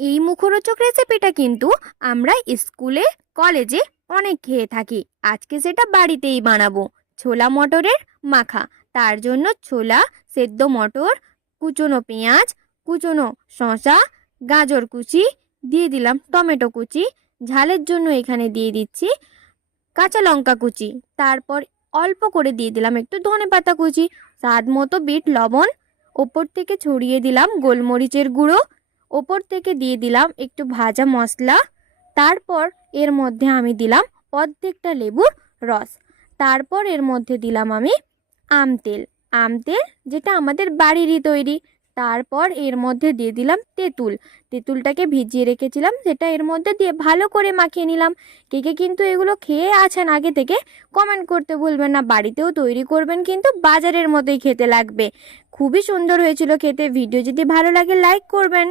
এই মুখরোচক রেসিপিটা কিন্তু আমরা স্কুলে কলেজে অনেক খেয়ে থাকি। আজকে সেটা বাড়িতেই বানাবো। ছোলা মটরের মাখা। তার জন্য ছোলা, সেদ্ধ মটর, কুচনো পেঁয়াজ, কুচনো শসা, গাজর কুচি, দিয়ে দিলাম টমেটো কুচি, ঝালের জন্য এখানে দিয়ে দিচ্ছি কাঁচা লঙ্কা কুচি, তারপর অল্প করে দিয়ে দিলাম একটু ধনেপাতা কুচি, স্বাদ মতো বিট লবণ, ওপর থেকে ছড়িয়ে দিলাম গোলমরিচের গুঁড়ো, ওপর থেকে দিয়ে দিলাম একটু ভাজা মশলা, তারপর এর মধ্যে আমি দিলাম অর্ধেকটা লেবুর রস, তারপর এর মধ্যে দিলাম আমি আম তেল যেটা আমাদের বাড়িরই তৈরি। তারপর এর মধ্যে দিয়ে দিলাম তেঁতুলটাকে ভিজিয়ে রেখেছিলাম, সেটা এর মধ্যে দিয়ে ভালো করে মাখিয়ে নিলাম। কে কে কিন্তু এগুলো খেয়ে আছেন আগে থেকে কমেন্ট করতে ভুলবেন না। বাড়িতেও তৈরি করবেন, কিন্তু বাজারের মতোই খেতে লাগবে। খুবই সুন্দর হয়েছিল খেতে। ভিডিও যদি ভালো লাগে লাইক করবেন।